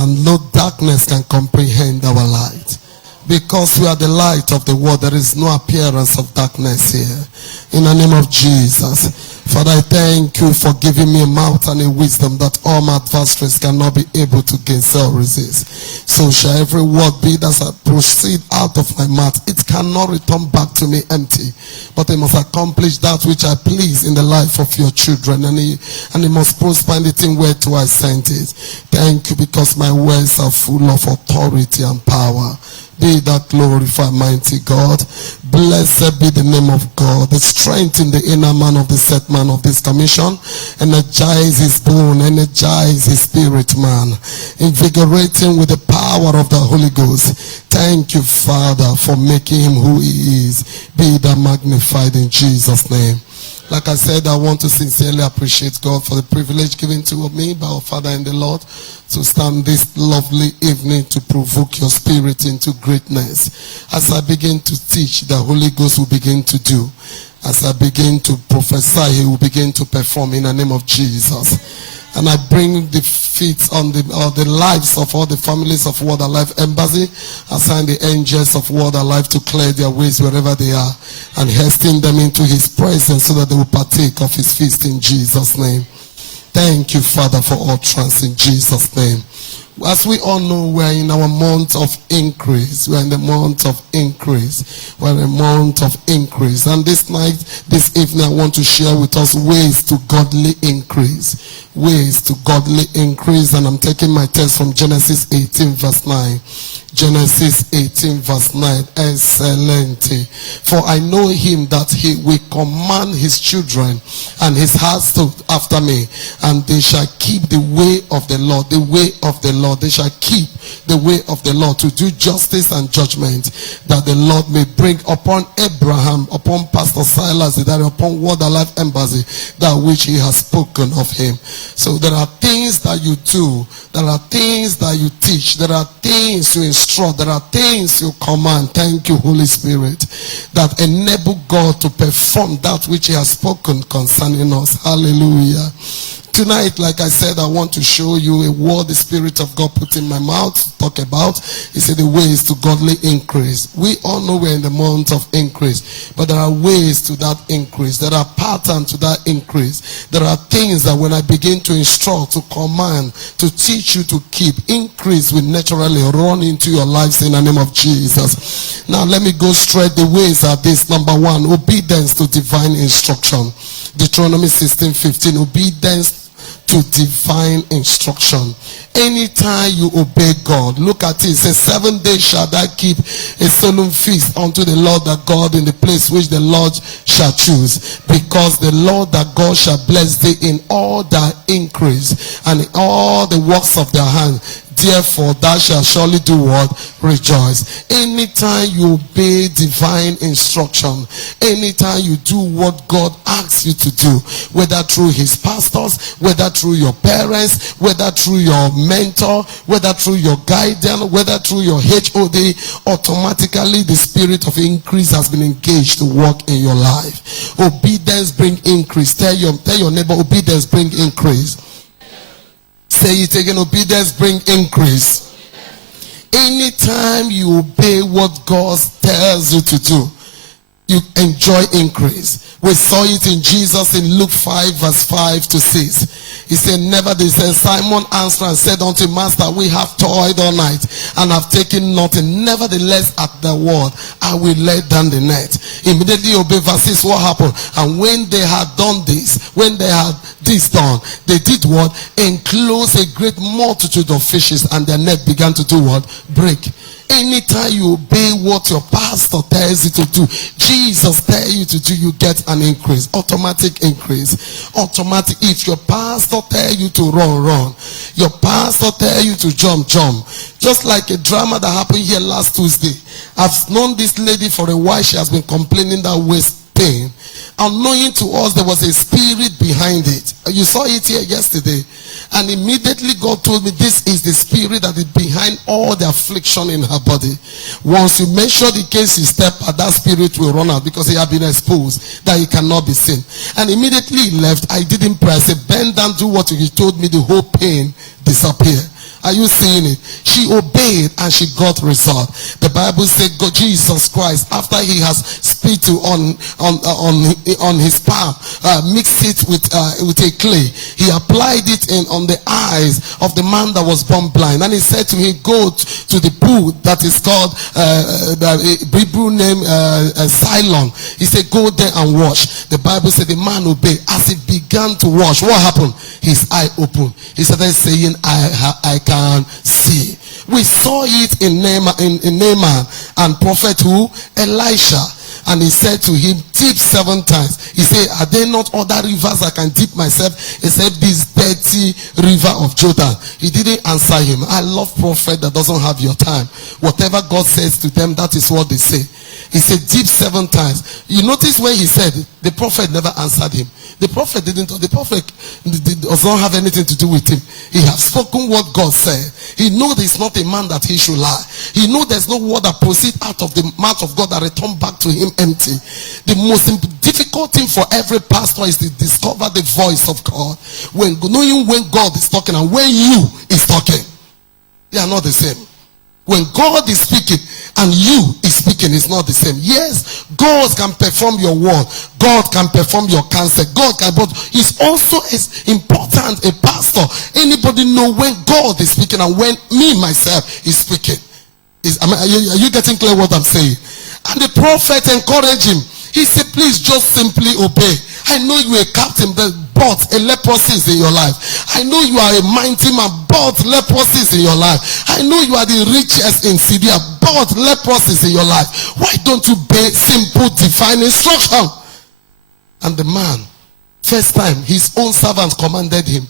and no darkness can comprehend our light. Because we are the light of the world, there is no appearance of darkness here. In the name of Jesus. Father, I thank you for giving me a mouth and a wisdom that all my adversaries cannot be able to gainsay or resist. So shall every word be that I proceed out of my mouth. It cannot return back to me empty, but it must accomplish that which I please in the life of your children, and it must prosper in the thing whereto I sent it. Thank you, because my words are full of authority and power. Be that glorified, mighty God. Blessed be the name of God. The strength in the inner man of the set man of this commission. Energize his bone, energize his spirit man. Invigorating with the power of the Holy Ghost. Thank you, Father, for making him who he is. Be that magnified in Jesus' name. Like I said, I want to sincerely appreciate God for the privilege given to me by our Father in the Lord to stand this lovely evening to provoke your spirit into greatness. As I begin to teach, the Holy Ghost will begin to do. As I begin to prophesy, he will begin to perform in the name of Jesus. And I bring the feet on the lives of all the families of Word Alive Embassy. Assign the angels of Word Alive to clear their ways wherever they are, and hasten them into his presence so that they will partake of his feast in Jesus' name. Thank you, Father, for all trust in Jesus' name. As we all know, we're in our month of increase. We're in the month of increase. We're in a month of increase. And this evening, I want to share with us ways to godly increase. Ways to godly increase. And I'm taking my text from Genesis 18 verse 9. Genesis 18 verse 9. Excellent. For I know him that he will command his children and his house after me, and they shall keep the way of the Lord. The way of the Lord. They shall keep the way of the Lord, to do justice and judgment, that the Lord may bring upon Abraham, upon Pastor Silas, that upon Word Alive Embassy, that which he has spoken of him. So there are things that you do, there are things that you teach, there are things you instruct, there are things you command. Thank you, Holy Spirit, that enable God to perform that which he has spoken concerning us. Hallelujah. Tonight, like I said, I want to show you a word the Spirit of God put in my mouth to talk about. He said the ways to godly increase. We all know we're in the month of increase, but there are ways to that increase. There are patterns to that increase. There are things that when I begin to instruct, to command, to teach you to keep, increase will naturally run into your lives in the name of Jesus. Now let me go straight. The ways are this. Number one, obedience to divine instruction. Deuteronomy 16:15, obedience to divine instruction. Anytime you obey God, look at it. It says, 7 days shall thou keep a solemn feast unto the Lord thy God in the place which the Lord shall choose, because the Lord thy God shall bless thee in all thy increase and in all the works of thy hand. Therefore thou shalt surely do what? Rejoice. Anytime you obey divine instruction, anytime you do what God asks you to do, whether through his pastors, whether through your parents, whether through your mentor, whether through your guidance, whether through your HOD, automatically the spirit of increase has been engaged to work in your life. Obedience bring increase. Tell your neighbor, obedience bring increase. Say it again, obedience bring increase. Anytime you obey what God tells you to do, you enjoy increase. We saw it in Jesus in Luke 5 verse 5 to 6. He said, nevertheless, Simon answered and said unto Master, we have toiled all night and have taken nothing. Nevertheless, at the word, I will let down the net. Immediately obey verse 6. What happened? And when they had done this, when they had this done, they did what? Enclose a great multitude of fishes, and their net began to do what? Break. Anytime you obey what your pastor tells you to do, Jesus tells you to do, you get an increase. Automatic increase. Automatic. If your pastor tells you to run, run. Your pastor tells you to jump, jump. Just like a drama that happened here last Tuesday. I've known this lady for a while. She has been complaining that waist pain. Unknowing to us, there was a spirit behind it. You saw it here yesterday. And immediately God told me this is the spirit that is behind all the affliction in her body. Once you measure the case, you step out, that spirit will run out because he had been exposed, that he cannot be seen. And immediately he left. I didn't pray. I said, bend down, do what he told me, the whole pain disappear. Are you seeing it? She obeyed and she got result. The Bible said God, Jesus Christ, after he has spit on his palm, mixed it with a clay, he applied it on the eyes of the man that was born blind, and he said to him, go to the pool that is called the Hebrew name Siloam. He said, go there and wash. The Bible said the man obeyed. As he began to wash, what happened? His eye opened. He started saying, I can see. We saw it in Naaman and prophet who? Elisha. And he said to him, dip 7 times. He said, are there not other rivers I can dip myself? He said, this dirty river of Jordan. He didn't answer him. I love prophet that doesn't have your time. Whatever God says to them, that is what they say. He said, dip 7 times. You notice when he said, the prophet never answered him. The prophet does not have anything to do with him. He has spoken what God said. He knows he's not a man that he should lie. He knows there's no word that proceeds out of the mouth of God that return back to him empty. The most difficult thing for every pastor is to discover the voice of God. Knowing when God is talking and when you is talking. They are not the same. When God is speaking and you is speaking, it's not the same. Yes, God can perform your word. God can perform your counsel. God can, but it's also as important a pastor. Anybody know when God is speaking and when me, myself, is speaking? Are you getting clear what I'm saying? And the prophet encouraged him. He said, please just simply obey. I know you are a captain, but a leprosy is in your life. I know you are a mighty man, but leprosy is in your life. I know you are the richest in Syria, but leprosy is in your life. Why don't you obey simple divine instruction? And the man, first time, his own servant commanded him,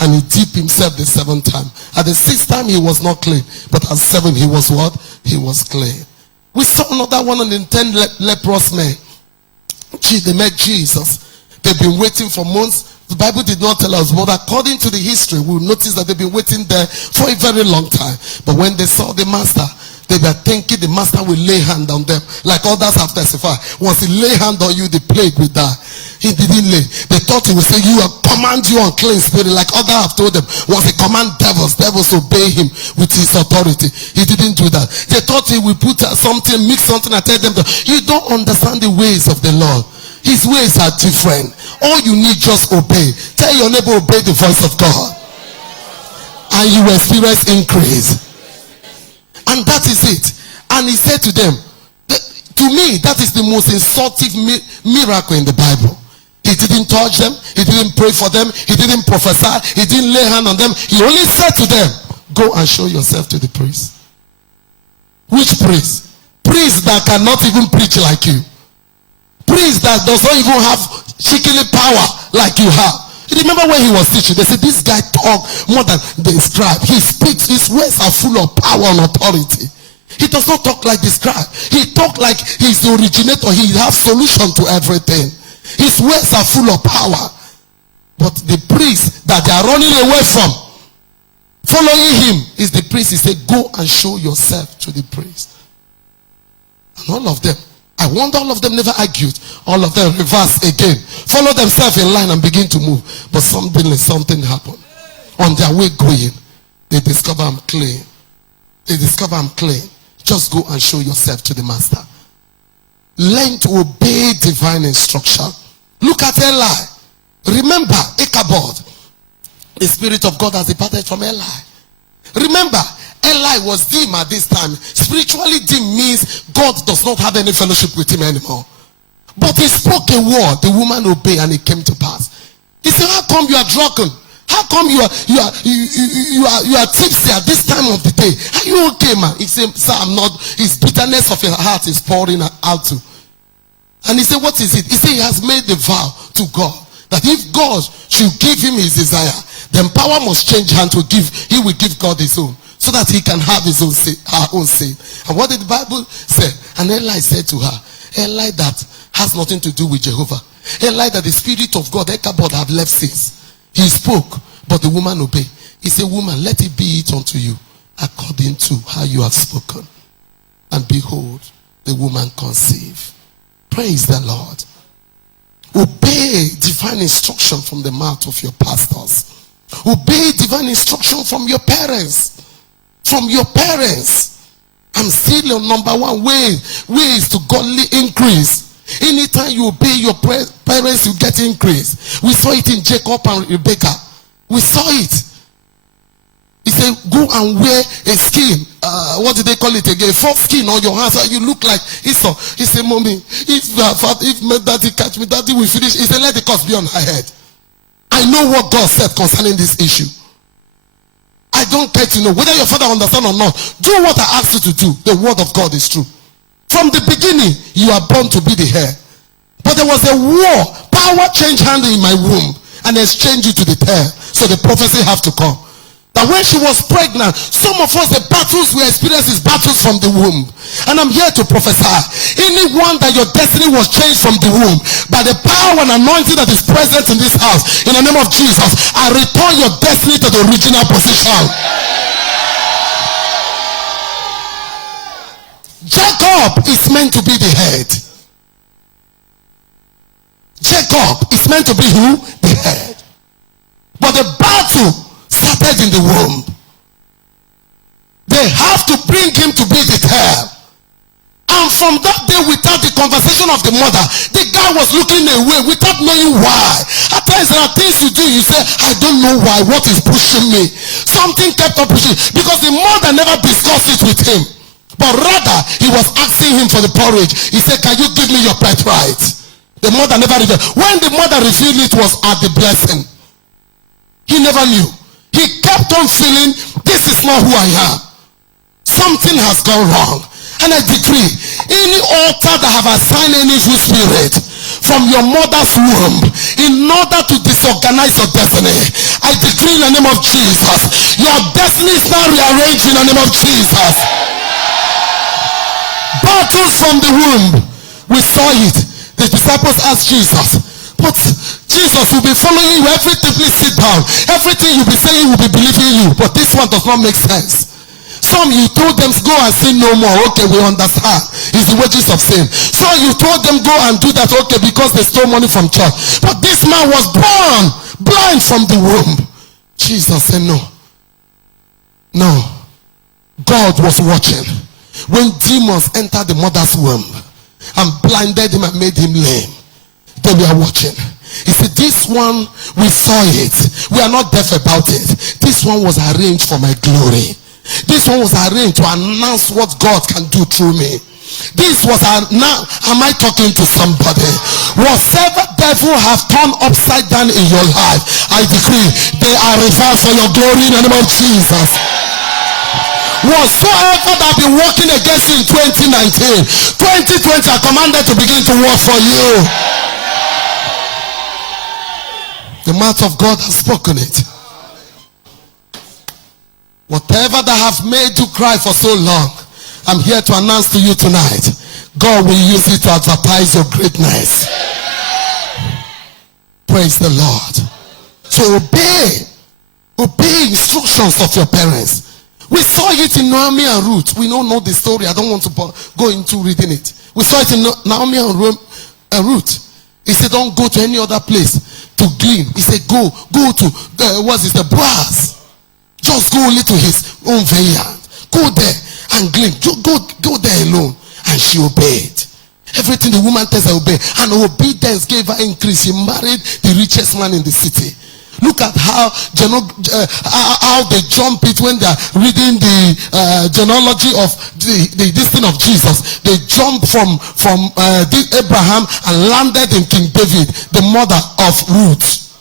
and he dipped himself the 7th time. At the 6th time, he was not clean, but at 7, he was what? He was clean. We saw another 110 leprous men. They met Jesus. They've been waiting for months. The Bible did not tell us, but according to the history, we'll notice that they've been waiting there for a very long time. But when they saw the master, they were thinking the master will lay hand on them, like others have testified. Once he lay hand on you, the plague will die. He didn't lay. They thought he would say, you command you unclean spirit, like others have told them. Once he command devils obey him with his authority. He didn't do that. They thought he would put something, mix something, and tell them that you don't understand the ways of the Lord. His ways are different. All you need, just obey. Tell your neighbor, obey the voice of God, and you will experience increase. And that is it. And he said to them, to me, that is the most insulting miracle in the Bible. He didn't touch them. He didn't pray for them. He didn't prophesy. He didn't lay hand on them. He only said to them, go and show yourself to the priest. Which priest? Priest that cannot even preach like you. Priest that does not even have shikili power like you have. You remember when he was teaching, they said this guy talk more than the scribe. He speaks, his words are full of power and authority. He does not talk like the scribe. He talk like he's the originator. He has solution to everything. His words are full of power. But the priest that they are running away from, following him, is the priest. He said, go and show yourself to the priest. And all of them, I wonder, all of them never argued. All of them reversed again. Follow themselves in line and begin to move. But something happened. On their way going, they discover I'm clean. They discover I'm clean. Just go and show yourself to the master. Learn to obey divine instruction. Look at Eli. Remember, Ichabod. The Spirit of God has departed from Eli. Remember, Eli was dim at this time. Spiritually dim means God does not have any fellowship with him anymore. But he spoke a word, the woman obeyed, and it came to pass. He said, how come you are drunken? How come you are tipsy at this time of the day? Are you okay, man? He said, sir, I'm not. His bitterness of your heart is pouring out too. And he said, what is it? He said he has made the vow to God that if God should give him his desire, then power must change hand to give. He will give God his own, so that he can have his own say, her own say. And what did the Bible say? And Eli said to her, Eli that has nothing to do with Jehovah. Eli that the Spirit of God, Ichabod, have left since. He spoke, but the woman obeyed. He said, woman, let it be it unto you according to how you have spoken. And behold, the woman conceived. Praise the Lord. Obey divine instruction from the mouth of your pastors. Obey divine instruction from your parents. from your parents. I'm still on number one ways to godly increase. Anytime you obey your parents, you get increase. We saw it in Jacob and Rebecca. We saw it. He said, go and wear a skin. What did they call it again? False skin on your hands. You look like Esau. He said, mommy, if my daddy catch me, daddy will finish. He said, let the curse be on her head. I know what God said concerning this issue. I don't care to know whether your father understand or not. Do what I asked you to do. The word of God is true. From the beginning, you are born to be the heir. But there was a war. Power changed hand in my womb and exchanged you to the tail. So the prophecy have to come. That when she was pregnant, some of us, the battles we experience is battles from the womb. And I'm here to prophesy. Anyone that your destiny was changed from the womb, by the power and anointing that is present in this house, in the name of Jesus, I return your destiny to the original position. Jacob is meant to be the head. Jacob is meant to be who? The head. But the battle started in the womb. They have to bring him to be the tail. And from that day, without the conversation of the mother, the guy was looking away without knowing why. At times there are things you do, you say, I don't know why, what is pushing me? Something kept on pushing, because the mother never discussed it with him. But rather, he was asking him for the porridge. He said, can you give me your birthright? The mother never revealed. When the mother revealed it, was at the blessing. He never knew. He kept on feeling, this is not who I am. Something has gone wrong. And I decree, any altar that have assigned any evil spirit from your mother's womb in order to disorganize your destiny, I decree in the name of Jesus, your destiny is now rearranged in the name of Jesus. Battles from the womb. We saw it. The disciples asked Jesus, but Jesus will be following you everything. Please sit down. Everything you'll be saying will be believing you. But this one does not make sense. Some you told them go and sin no more. Okay, we understand. It's the wages of sin. So you told them go and do that. Okay, because they stole money from church. But this man was born blind from the womb. Jesus said no. No. God was watching. When demons entered the mother's womb and blinded him and made him lame, they were watching. He said, this one, we saw it. We are not deaf about it. This one was arranged for my glory. This one was arranged to announce what God can do through me. This was, now, am I talking to somebody? Whatever devil have turned upside down in your life, I decree, they are reversed for your glory in the name of Jesus. Whatsoever that be working against you in 2019, 2020 are commanded to begin to work for you. The mouth of God has spoken it. Whatever that have made you cry for so long, I'm here to announce to you tonight, God will use it to advertise your greatness. Praise the Lord. So obey instructions of your parents. We saw it in Naomi and Ruth. We don't know the story. I don't want to go into reading it. We saw it in Naomi and Ruth. He said, don't go to any other place to glean. He said, go to, the Boaz. Just go only to his own vineyard. Go there and glean. Go there alone. And she obeyed. Everything the woman tells her obey. And obedience gave her increase. She married the richest man in the city. Look at how they jump it when they're reading the genealogy of this thing of Jesus. They jump from Abraham and landed in King David, the mother of Ruth.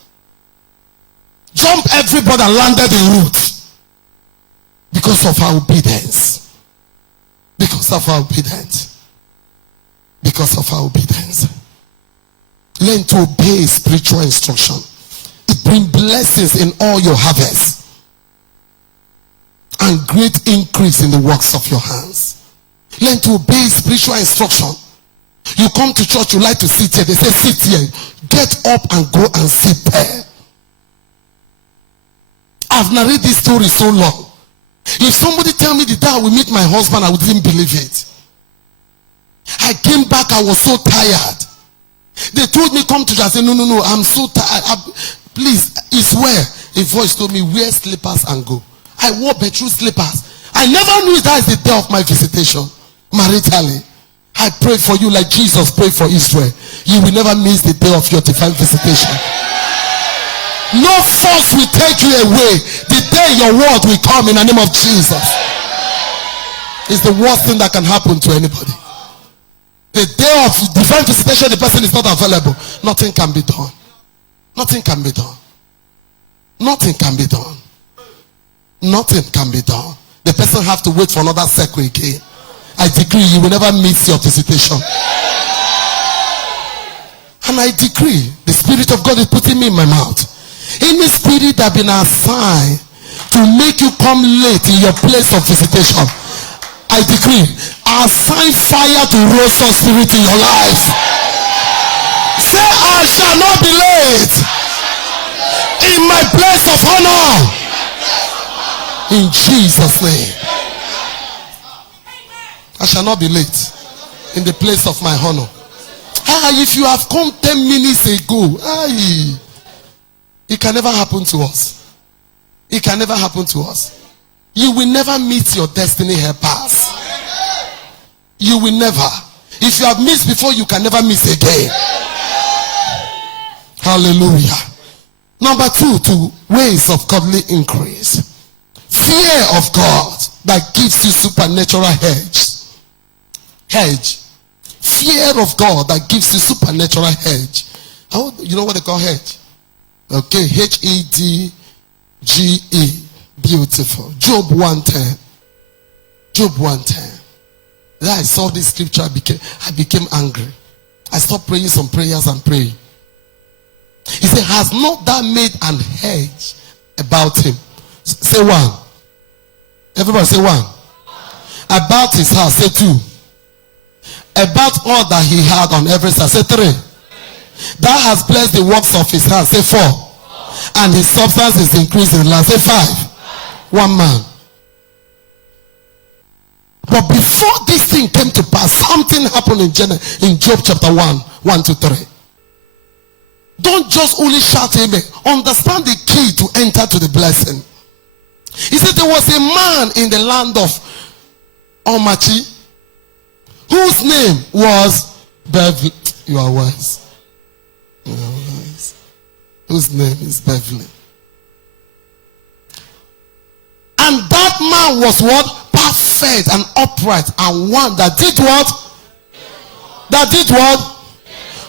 Jump everybody and landed in Ruth. Because of our obedience. Because of our obedience. Because of our obedience. Learn to obey spiritual instruction. It brings blessings in all your harvests and great increase in the works of your hands. Learn to obey spiritual instruction. You come to church, you like to sit here. They say sit here. Get up and go and sit there. I've narrated this story so long. If somebody tell me the day I will meet my husband, I wouldn't believe it. I came back, I was so tired. They told me come to church. I said no, I'm so tired. Please, it's where a voice told me wear slippers and go. I wore bedroom slippers. I I never knew that is the day of my visitation. Maritally, I pray for you like Jesus prayed for Israel. You will never miss the day of your divine visitation. No force will take you away. The day your word will come in the name of Jesus. It's the worst thing that can happen to anybody. The day of divine visitation, the person is not available. Nothing can be done. Nothing can be done. Nothing can be done. Nothing can be done. The person have to wait for another circle again. I decree you will never miss your visitation. And I decree the Spirit of God is putting me in my mouth. Any spirit that been assigned to make you come late in your place of visitation, I decree, assign fire to roast your spirit in your life. Say, I shall not be late in my place of honor. In Jesus' name. I shall not be late in the place of my honor. If you have come 10 minutes ago, it can never happen to us. It can never happen to us. You will never meet your destiny helpers. You will never. If you have missed before, you can never miss again. Hallelujah. Number 2, 2 ways of godly increase. Fear of God that gives you supernatural hedge. Fear of God that gives you supernatural hedge. You know what they call hedge? Okay, Hedge. Beautiful. Job 1:10. Job 1:10. Then I saw this scripture, I became angry. I stopped praying some prayers and praying. He said, has not that made an hedge about him? Say one. Everybody say one. About his house, say two. About all that he had on every side, say three. That has blessed the works of his hands, say four. And his substance is increasing in land, say five. One man. But before this thing came to pass, something happened in Job chapter 1:1-3. Don't just only shout amen. Understand the key to enter to the blessing. He said there was a man in the land of Omachi whose name was Beverly. You are wise. You are wise. Whose name is Beverly. And that man was what? Perfect and upright, and one that did what? That did what?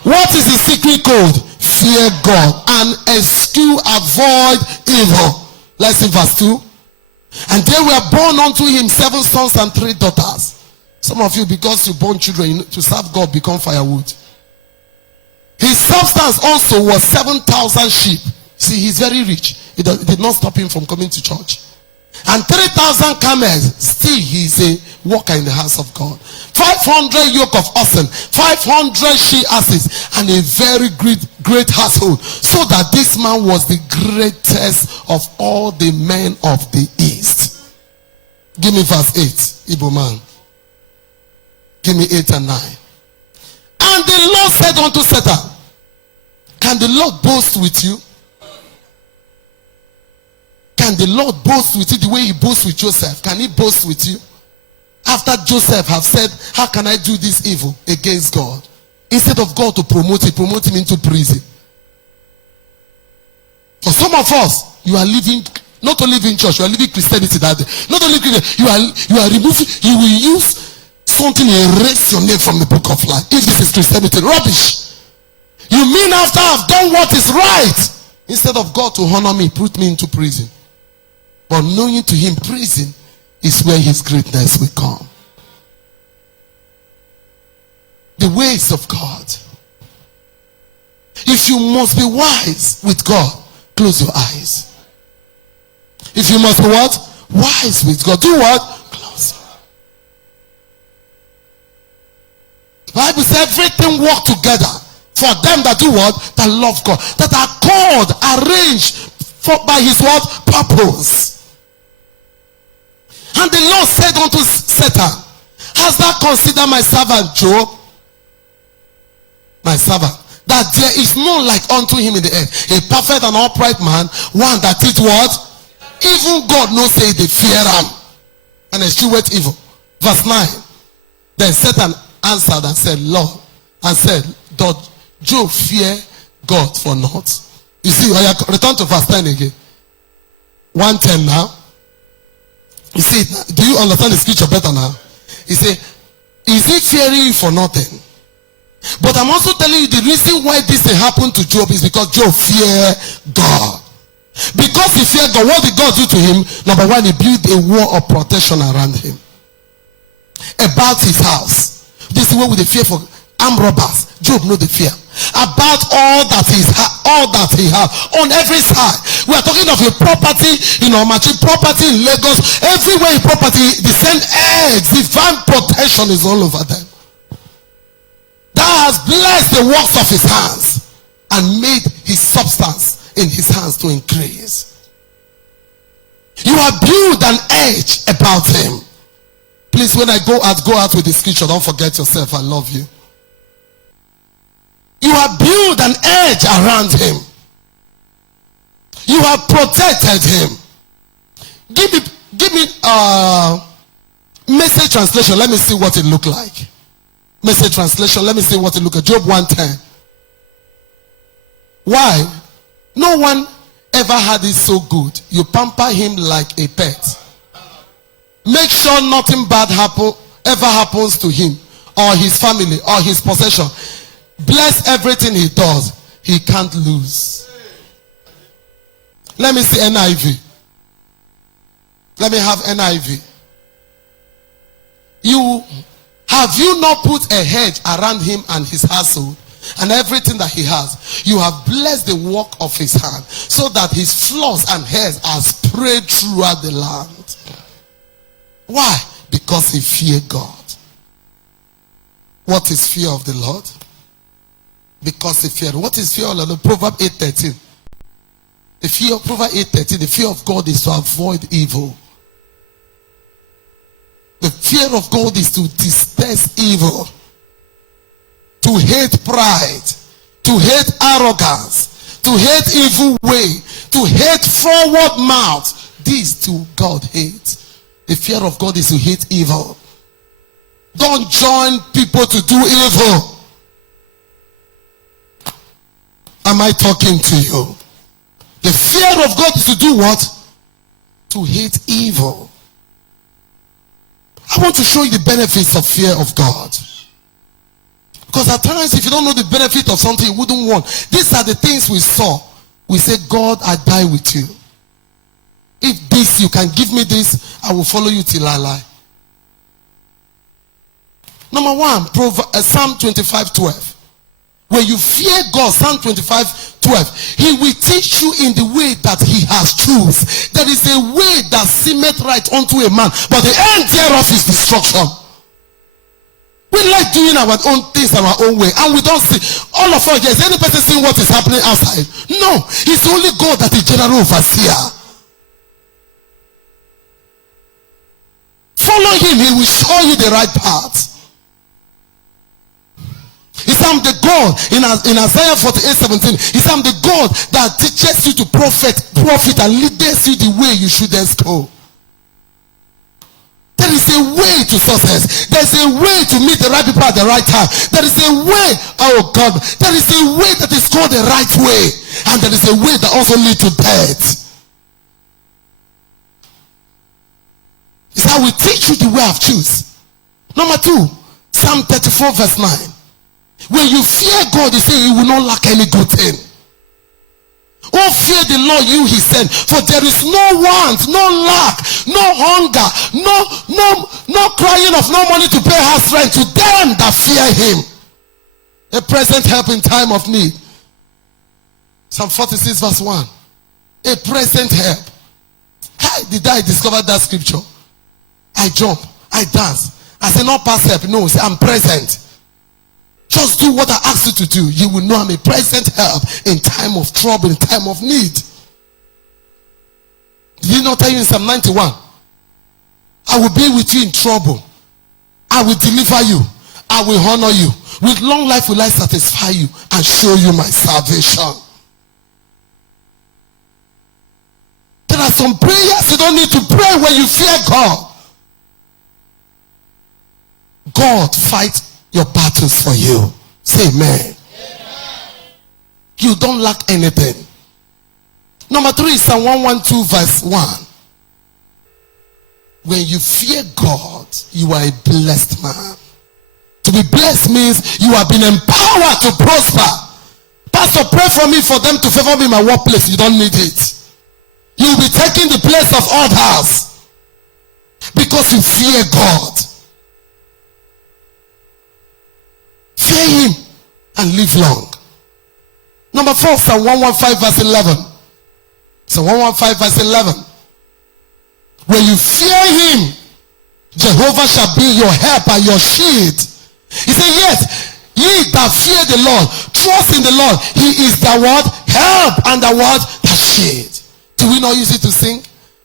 What is the secret code? Fear God and eschew, avoid evil. Let's see verse 2. And there were born unto him 7 sons and 3 daughters. Some of you, because you born children to serve God, become firewood. His substance also was 7,000 sheep. See, he's very rich. It did not stop him from coming to church. And 3,000 camels. Still, he's a worker in the house of God. 500 yoke of oxen, 500 she asses, and a very great household. So that this man was the greatest of all the men of the east. Give me verse 8, Igbo man. Give me 8 and 9. And the Lord said unto Satan, can the Lord boast with you? Can the Lord boast with you the way he boasts with Joseph? Can he boast with you? After Joseph have said, how can I do this evil against God? Instead of God to promote him into prison. For some of us, you are living, not only living church, you are living Christianity that day. Not only Christianity, you are removing, you will use something to erase your name from the book of life. If this is Christianity, rubbish. You mean after I've done what is right, instead of God to honor me, put me into prison. But knowing to him, prison is where his greatness will come. The ways of God. If you must be wise with God, close your eyes. If you must be what? Wise with God. Do what? Close. The Bible says everything work together for them that do what? That love God. That are called, arranged by his what? Purpose. And the Lord said unto Satan, hast thou considered my servant Job? My servant. That there is none like unto him in the earth. A perfect and upright man. One that did what? Even God knows say they fear him. and eschewed evil. Verse 9. Then Satan answered and said, Lord, and said, doth Job fear God for naught? You see, return to verse 10 again. 1:10 now. You see, do you understand the scripture better now? He said, is he fearing you for nothing? But I'm also telling you the reason why this happened to Job is because Job feared God. Because he feared God, what did God do to him? Number one, he built a wall of protection around him. About his house. This is where with the fear for armed robbers. Job know the fear. About all that he has on every side. We are talking of a property in Omachi, property in Lagos, everywhere in property, the same eggs, divine protection is all over them. That has blessed the works of his hands and made his substance in his hands to increase. You have built an edge about him. Please, when I go out with the scripture, don't forget yourself. I love you. You have built an edge around him. You have protected him. Give me Message translation. Let me see what it looked like. Message translation. Let me see what it looked like. Job 1:10. Why? No one ever had it so good. You pamper him like a pet. Make sure nothing bad ever happens to him or his family or his possession. Bless everything he does. He can't lose. Let me see NIV. Let me have NIV. Have you not put a hedge around him and his household and everything that he has? You have blessed the work of his hand, so that his flocks and herds are spread throughout the land. Why? Because he feared God. What is fear of the Lord? Because he feared. What is fear of the Lord? Proverbs 8:13. The fear of Proverbs 8:13. The fear of God is to avoid evil. The fear of God is to detest evil, to hate pride, to hate arrogance, to hate evil way, to hate forward mouth. These two God hates. The fear of God is to hate evil. Don't join people to do evil. Am I talking to you? The fear of God is to do what? To hate evil. I want to show you the benefits of fear of God. Because at times, if you don't know the benefit of something you wouldn't want, these are the things we saw. We say, God, I die with you. If this, you can give me this, I will follow you till I lie. Number one, Psalm 25:12. When you fear God, Psalm 25:12, he will teach you in the way that he has chosen. There is a way that seemeth right unto a man, but the end thereof is destruction. We like doing our own things our own way, and we don't see. All of us, is any person seeing what is happening outside? No, it's only God that is general overseer. Follow him, he will show you the right path. He said, I'm the God in Isaiah 48:17. He said, I'm the God that teaches you to profit and leads you the way you should go. There is a way to success. There is a way to meet the right people at the right time. There is a way, oh God, there is a way that is called the right way. And there is a way that also leads to death. He said, I will teach you the way I've chosen. Number two, Psalm 34:9. When you fear God, he said you will not lack any good thing. Oh, fear the Lord, you, he said, for there is no want, no lack, no hunger, no crying of no money to pay house rent to them that fear him. A present help in time of need. Psalm 46:1. A present help. How did I discover that scripture? I jump, I dance. I say, not past help. No, say, I'm present. Just do what I ask you to do. You will know I'm a present help in time of trouble, in time of need. Did he not tell you in Psalm 91? I will be with you in trouble. I will deliver you. I will honor you. With long life will I satisfy you and show you my salvation. There are some prayers you don't need to pray when you fear God. God fight your battles for you. Say amen. You don't lack anything. Number 3 is Psalm 112 verse 1. When you fear God, you are a blessed man. To be blessed means you have been empowered to prosper. Pastor, pray for me for them to favor me in my workplace. You don't need it. You will be taking the place of others because you fear God. Fear him and live long. Number 4, Psalm 115 verse 11. Psalm 115 verse 11. When you fear him, Jehovah shall be your help and your shield. He said, yes, ye that fear the Lord, trust in the Lord. He is the word help and the word the shield. Do we not use it to sing?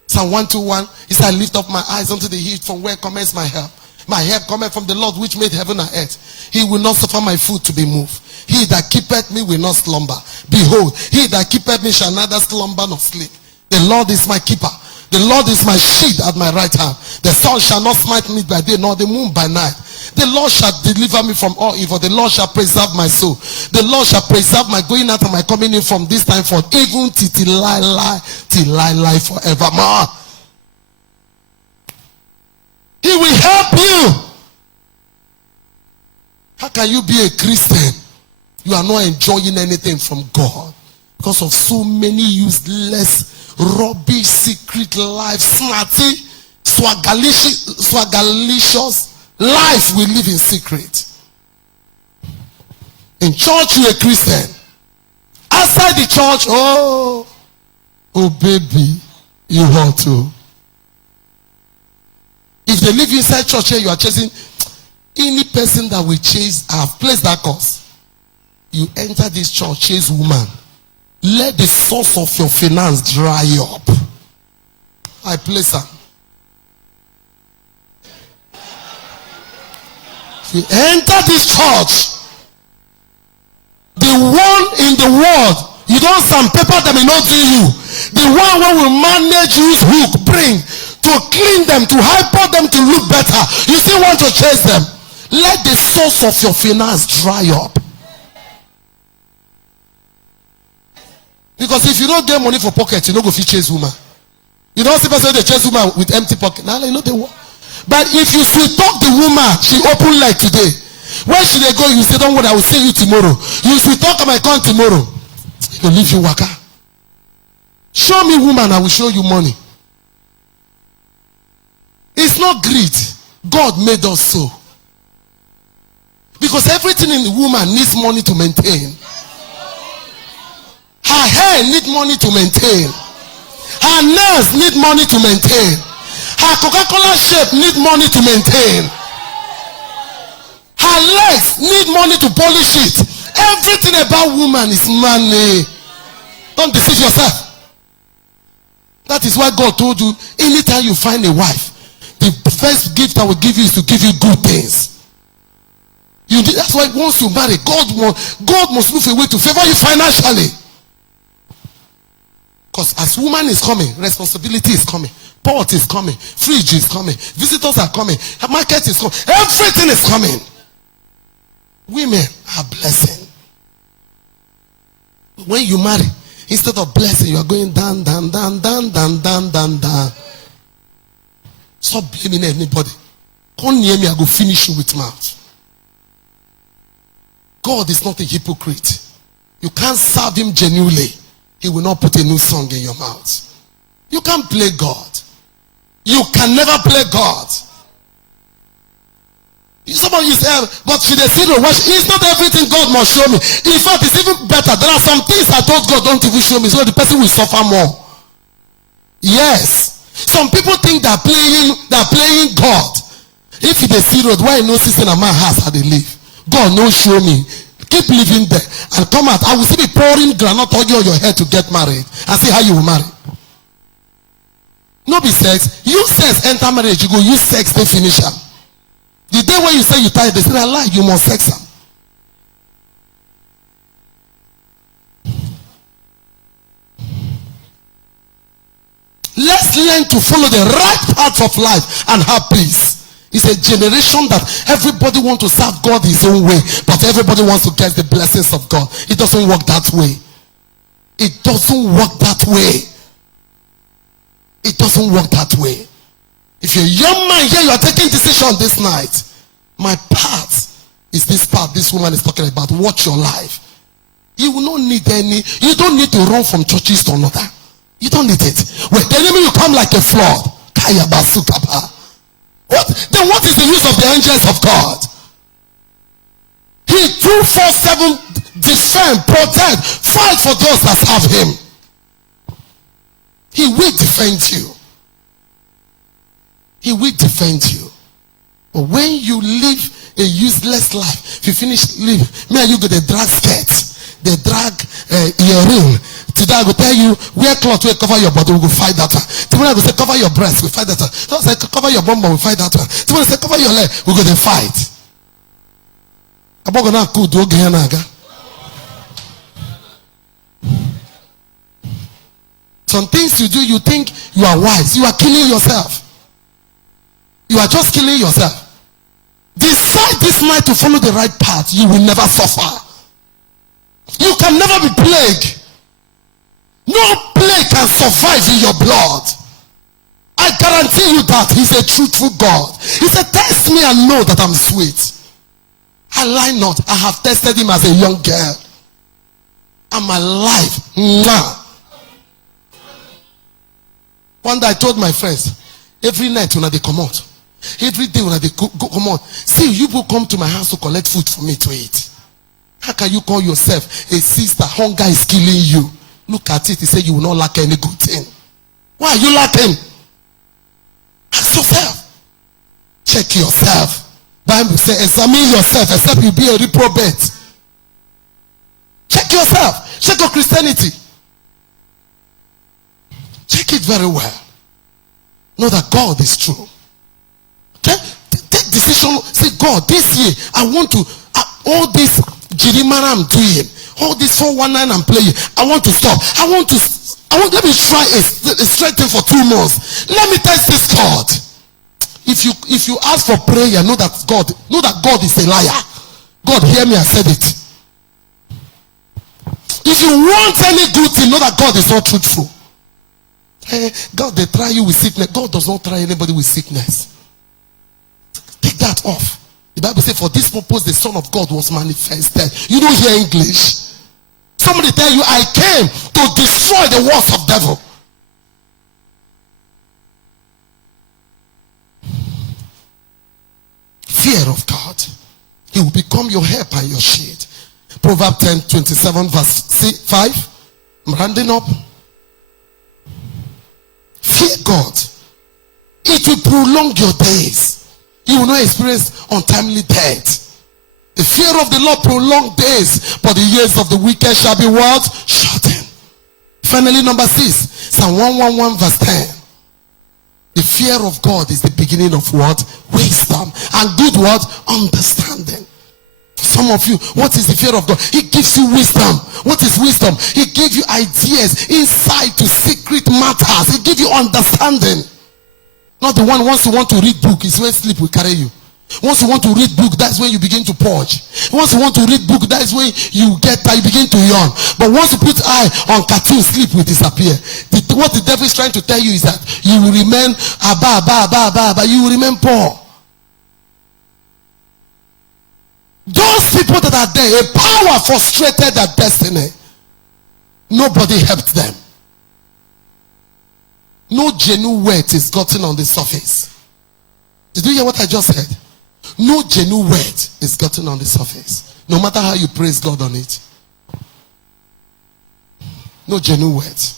Psalm 121. He said, I lift up my eyes unto the hills, from where cometh my help. My help cometh from the Lord which made heaven and earth. He will not suffer my foot to be moved. He that keepeth me will not slumber. Behold, he that keepeth me shall neither slumber nor sleep. The Lord is my keeper. The Lord is my shield at my right hand. The sun shall not smite me by day, nor the moon by night. The Lord shall deliver me from all evil. The Lord shall preserve my soul. The Lord shall preserve my going out and my coming in from this time forth, even till I lie forevermore. He will help you. How can you be a Christian? You are not enjoying anything from God because of so many useless, rubbish, secret life, smarty, swagalicious life we live in secret. In church, you're a Christian. Outside the church, oh baby, you ought to. If they live inside church here, you are chasing any person that will chase. I have placed that course. You enter this church, chase woman. Let the source of your finance dry up. I place her. You enter this church, the one in the world, you don't sandpaper them, may not do you. The one who will manage use hook, bring to clean them, to hyper them to look better. You still want to chase them. Let the source of your finance dry up. Because if you don't get money for pocket, you don't go fit chase woman. You don't see person they chase woman with empty pocket. Now you know they want. But if you sweet talk the woman, she open like today. Where should they go? You say, don't worry, I will see you tomorrow. You sweet talk, I might come tomorrow. You leave you waka. Show me woman, I will show you money. It's not greed. God made us so. Because everything in the woman needs money to maintain. Her hair needs money to maintain. Her nails need money to maintain. Her Coca-Cola shape need money to maintain. Her legs need money to polish it. Everything about woman is money. Don't deceive yourself. That is why God told you, anytime you find a wife, the first gift I will give you is to give you good things. That's why once you marry, God must move away to favor you financially. Because as woman is coming, responsibility is coming. Port is coming. Fridge is coming. Visitors are coming. Market is coming. Everything is coming. Women are blessing. When you marry, instead of blessing, you are going down, down, down, down, down, down, down, down. Stop blaming anybody. Come near me, I go finish you with mouth. God is not a hypocrite. You can't serve him genuinely. He will not put a new song in your mouth. You can't play God. You can never play God. Somebody say, but should they see the watch? It's not everything God must show me. In fact, it's even better. There are some things I told God don't even show me, so the person will suffer more. Yes. Some people think they're playing God. If they see road, why no system in my house how they live? God no show me. Keep living there and come out. I will still be pouring granite oil on your head to get married and see how you will marry. No be sex. Use sex enter marriage. You go use sex to finish am. The day when you say you tired, they say, I lie, you must sex am. Let's learn to follow the right path of life and have peace. It's a generation that everybody wants to serve God his own way, but everybody wants to get the blessings of God. It doesn't work that way. It doesn't work that way. It doesn't work that way. If you're a young man here, you are taking decision this night. My part is this part this woman is talking about. Watch your life. You will not need you don't need to run from churches to another. You don't need it. When the enemy will come like a flood. Then what is the use of the angels of God? He 247 defend, protect, fight for those that serve him. He will defend you. He will defend you. But when you live a useless life, if you finish living, me and you go the drag skirt, the drag earring. Today I will tell you, wear cloth will cover your body, we will fight that one. Tomorrow I will say cover your breast, we fight that one. Tomorrow I say cover your bum, we fight that one. Tomorrow I say cover your leg, we go to fight. Some things you do, you think you are wise. You are killing yourself. You are just killing yourself. Decide this night to follow the right path. You will never suffer. You can never be plagued. No plague can survive in your blood. I guarantee you that he's a truthful God. He said, test me and know that I'm sweet. I lie not. I have tested him as a young girl. I'm alive. Mwah. One day I told my friends, every night when they come out, every day when they come out, see, you will come to my house to collect food for me to eat. How can you call yourself a sister? Hunger is killing you. Look at it. He said you will not lack any good thing. Why are you lacking? Ask yourself. Check yourself. Bible says examine yourself except you be a reprobate. Check yourself. Check your Christianity. Check it very well. Know that God is true. Okay? Take decision. Say, God, this year I want to all this Jirimara I'm doing, all this 419 I'm playing, I want to stop. Let me try a straight thing for 2 months. Let me test this God. If you ask for prayer, know that God is a liar. God, hear me, I said it. If you want any good thing, know that God is not truthful. God, they try you with sickness. God does not try anybody with sickness. Take that off. The Bible says, for this purpose the Son of God was manifested. You don't hear English. Somebody tell you, I came to destroy the works of devil. Fear of God. He will become your help and your shield. Proverbs 10:27 verse 5. I'm rounding up. Fear God. It will prolong your days. You will not experience untimely death. The fear of the Lord prolong days, but the years of the wicked shall be what? Shortened. Finally, number 6, Psalm 111 verse 10. The fear of God is the beginning of what? Wisdom. And good what? Understanding. Some of you, what is the fear of God? He gives you wisdom. What is wisdom? He gives you ideas, insight to secret matters. He gives you understanding. Not the one once you want to read book, is when sleep will carry you. Once you want to read book, that's when you begin to purge. Once you want to read book, that's when you get tired, you begin to yawn. But once you put eye on cartoon, sleep will disappear. What the devil is trying to tell you is that you will remain you will remain poor. Those people that are there, a power frustrated their destiny. Nobody helped them. No genuine weight is gotten on the surface. Did you hear what I just said? No genuine weight is gotten on the surface. No matter how you praise God on it. No genuine weight.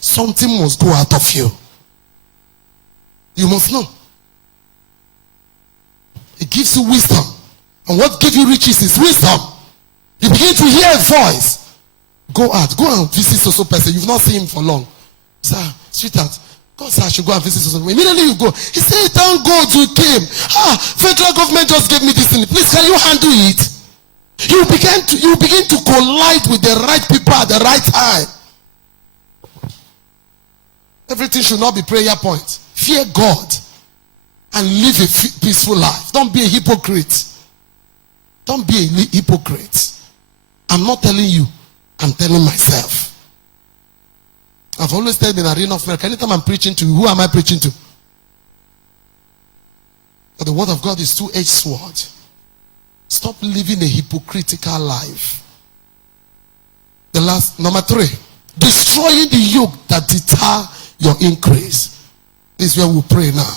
Something must go out of you. You must know. It gives you wisdom. And what gives you riches is wisdom. You begin to hear a voice. Go out. Go and visit so person. You've not seen him for long. Sir, sweetheart, God said I should go and visit so. Immediately you go. He said, thank God you came. Federal government just gave me this thing. Please, can you handle it? You begin to collide with the right people at the right time. Everything should not be prayer point. Fear God and live a peaceful life. Don't be a hypocrite. Don't be a hypocrite. I'm not telling you, I'm telling myself. I've always said in the arena of America, anytime I'm preaching to you, who am I preaching to? But the word of God is two-edged sword. Stop living a hypocritical life. The last, number 3, destroying the yoke that deter your increase. This is where we pray now.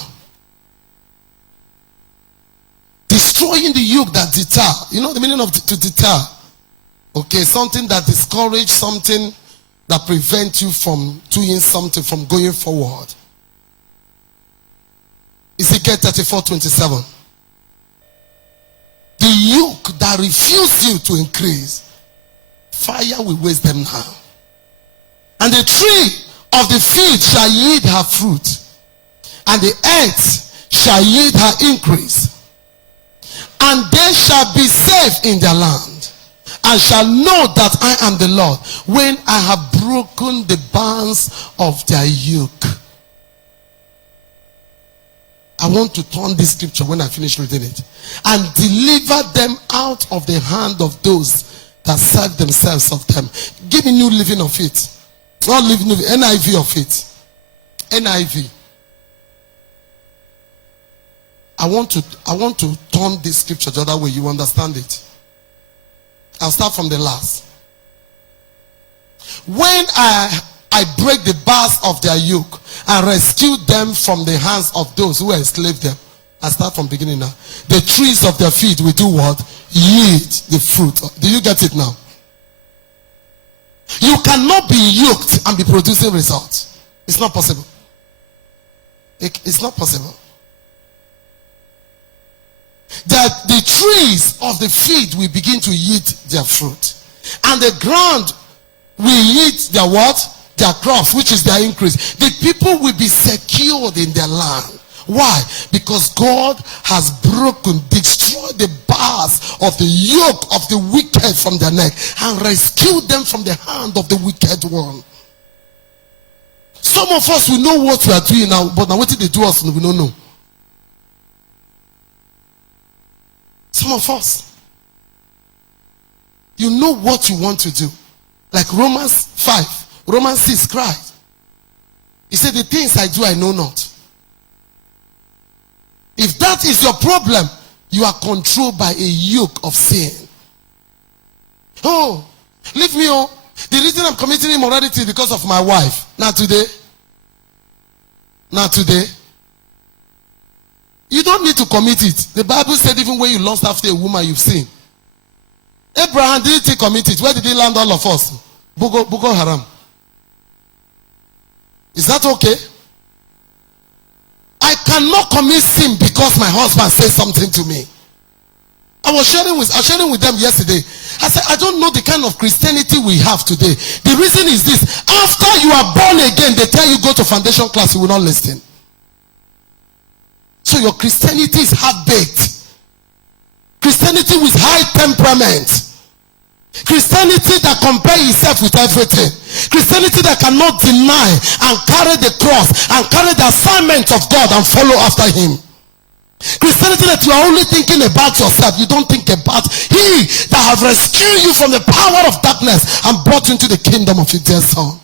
Destroying the yoke that deter. You know the meaning of to deter? Okay, something that discourages, something that prevents you from doing something, from going forward. Ezekiel 34:27. The yoke that refuses you to increase, fire will waste them now. And the tree of the field shall yield her fruit, and the earth shall yield her increase. And they shall be safe in their land, and shall know that I am the Lord, when I have broken the bands of their yoke. I want to turn this scripture when I finish reading it. And deliver them out of the hand of those that serve themselves of them. Give me New Living of it. Not Living, NIV of it. NIV. I want to turn this scripture the other way. You understand it. I'll start from the last. When I break the bars of their yoke and rescue them from the hands of those who enslaved them. I start from beginning now. The trees of their feet will do what? Yield the fruit. Do you get it now? You cannot be yoked and be producing results. It's not possible. It's not possible. That the trees of the field will begin to yield their fruit. And the ground will yield their what? Their crops, which is their increase. The people will be secured in their land. Why? Because God has broken, destroyed the bars of the yoke of the wicked from their neck and rescued them from the hand of the wicked one. Some of us, we know what we are doing now, but now what did they do us? We don't know. Some of us, you know what you want to do. Like Romans 5. Romans 6 cried. He said, the things I do, I know not. If that is your problem, you are controlled by a yoke of sin. Oh, leave me. Oh, the reason I'm committing immorality is because of my wife. Not today. Not today. You don't need to commit it. The Bible said even when you lust after a woman, you've sinned. Abraham didn't commit it. Where did he land all of us? Boko Haram. Is that okay? I cannot commit sin because my husband says something to me. I was sharing with them yesterday. I said, I don't know the kind of Christianity we have today. The reason is this. After you are born again, they tell you go to foundation class, you will not listen. So your Christianity is half-baked. Christianity with high temperament. Christianity that compares itself with everything. Christianity that cannot deny and carry the cross and carry the assignment of God and follow after him. Christianity that you are only thinking about yourself. You don't think about he that have rescued you from the power of darkness and brought you into the kingdom of his dear son.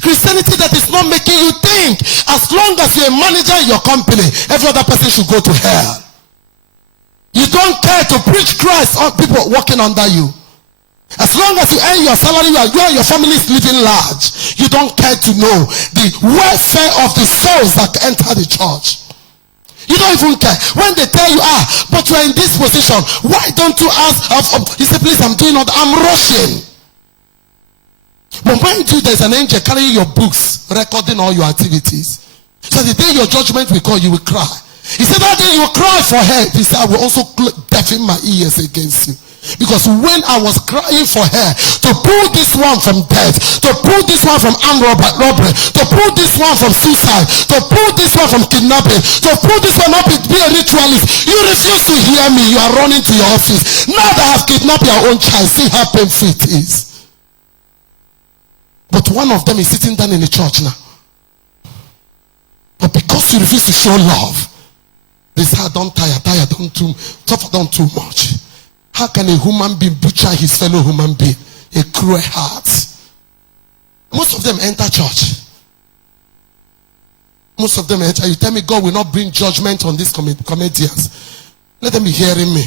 Christianity that is not making you think as long as you're a manager in your company, every other person should go to hell. You don't care to preach Christ on people working under you. As long as you earn your salary, you and your family is living large. You don't care to know the welfare of the souls that enter the church. You don't even care. When they tell you, but you are in this position, why don't you ask? You say, please, I'm doing all that. I'm rushing. But mind you, there's an angel carrying your books, recording all your activities. So the day your judgment will come, you will cry. He said that day you will cry for help. He said, I will also deafen my ears against you. Because when I was crying for her to pull this one from death, to pull this one from armed robbery, to pull this one from suicide, to pull this one from kidnapping, to pull this one up to be a ritualist, you refuse to hear me. You are running to your office. Now that I have kidnapped your own child, see how painful it is. But one of them is sitting down in the church now. But because you refuse to show love, suffer don't tire don't too suffer don't too much. How can a human being butcher his fellow human being? A cruel heart. Most of them enter church. Most of them enter. You tell me God will not bring judgment on these comedians. Let them be hearing me.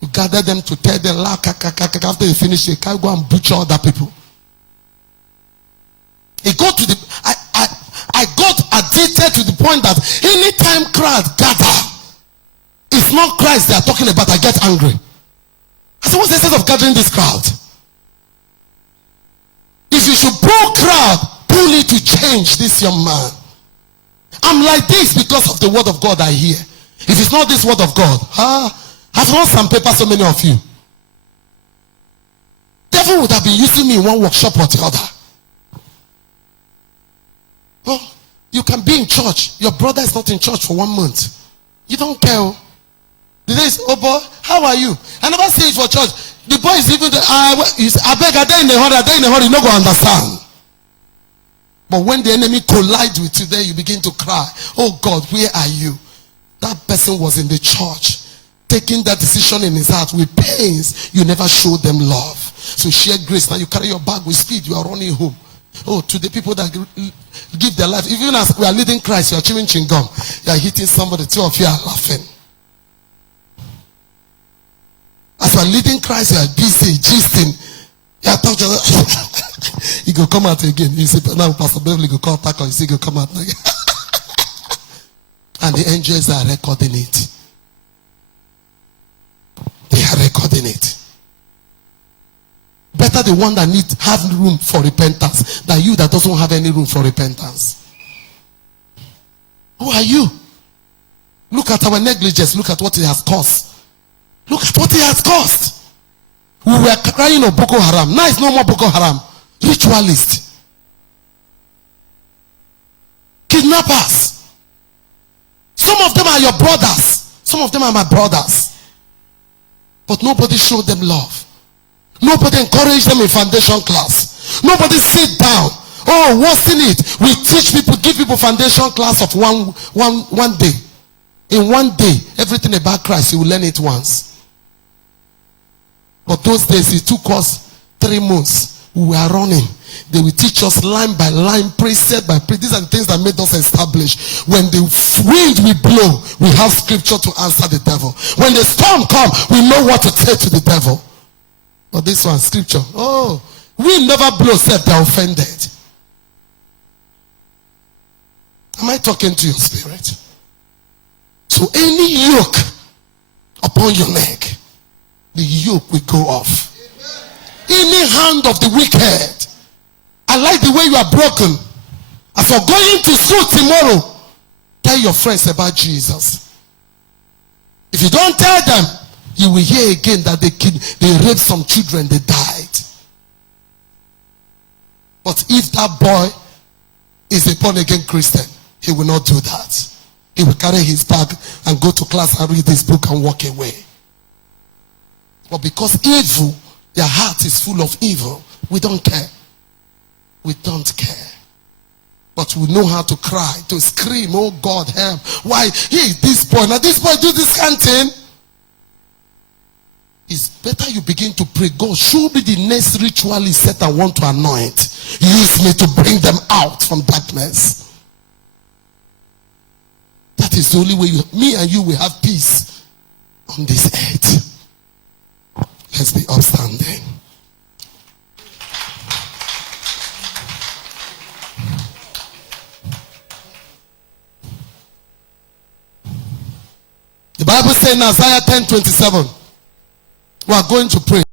You gather them to tell them, after you finish, they can't go and butcher other people. It got to the I got addicted to the point that anytime crowd gather, it's not Christ they are talking about. I get angry. I said, what's the sense of gathering this crowd? If you should pull crowd, pull it to change this young man. I'm like this because of the word of God I hear. If it's not this word of God, I've run some paper, so many of you. Devil would have been using me in one workshop or the other. Oh, you can be in church. Your brother is not in church for 1 month. You don't care. The day is, oh boy, how are you? I never say it for church. The boy is even there. I beg, are they in a hurry? Are they in a hurry? You not going to understand. But when the enemy collides with you, then you begin to cry. Oh God, where are you? That person was in the church, taking that decision in his heart with pains. You never showed them love. So share grace. Now you carry your bag with speed. You are running home. Oh, to the people that give their life. Even as we are leading Christ, you are chewing chewing gum. You are hitting somebody. Two of you are laughing. As you are leading Christ, you are busy, gisting. You are talking. He go come out again. You say, now Pastor Beverly go call back, or you see go come out again. And the angels are recording it. They are recording it. Better the one that have room for repentance than you that doesn't have any room for repentance. Who are you? Look at our negligence. Look at what it has cost. Look at what it has cost. We were crying of Boko Haram. Now it's no more Boko Haram. Ritualist. Kidnappers. Some of them are your brothers. Some of them are my brothers. But nobody showed them love. Nobody encouraged them in foundation class. Nobody sit down. Oh, what's in it? We teach people, give people foundation class of one day. In 1 day, everything about Christ, you will learn it once. But those days, it took us 3 months. We were running. They will teach us line by line, precept by precept. These are the things that made us establish. When the wind will blow, we have scripture to answer the devil. When the storm comes, we know what to say to the devil. But this one, scripture. Oh, we never blow except they're offended. Am I talking to your spirit? So any yoke upon your neck, the yoke will go off. Any hand of the wicked. I like the way you are broken. As you're going to school tomorrow, tell your friends about Jesus. If you don't tell them, you will hear again that they raped some children, they died. But if that boy is a born again Christian, he will not do that. He will carry his bag and go to class and read this book and walk away. But because evil, their heart is full of evil, we don't care. We don't care. But we know how to cry, to scream, oh God, help. Why? Hey, this boy, now this boy do this kind of thing. It's better you begin to pray, God, show me the next ritualist that I want to anoint. Use me to bring them out from darkness. That is the only way me and you will have peace on this earth. Let's be upstanding. The Bible says in Isaiah 10:27, we are going to pray.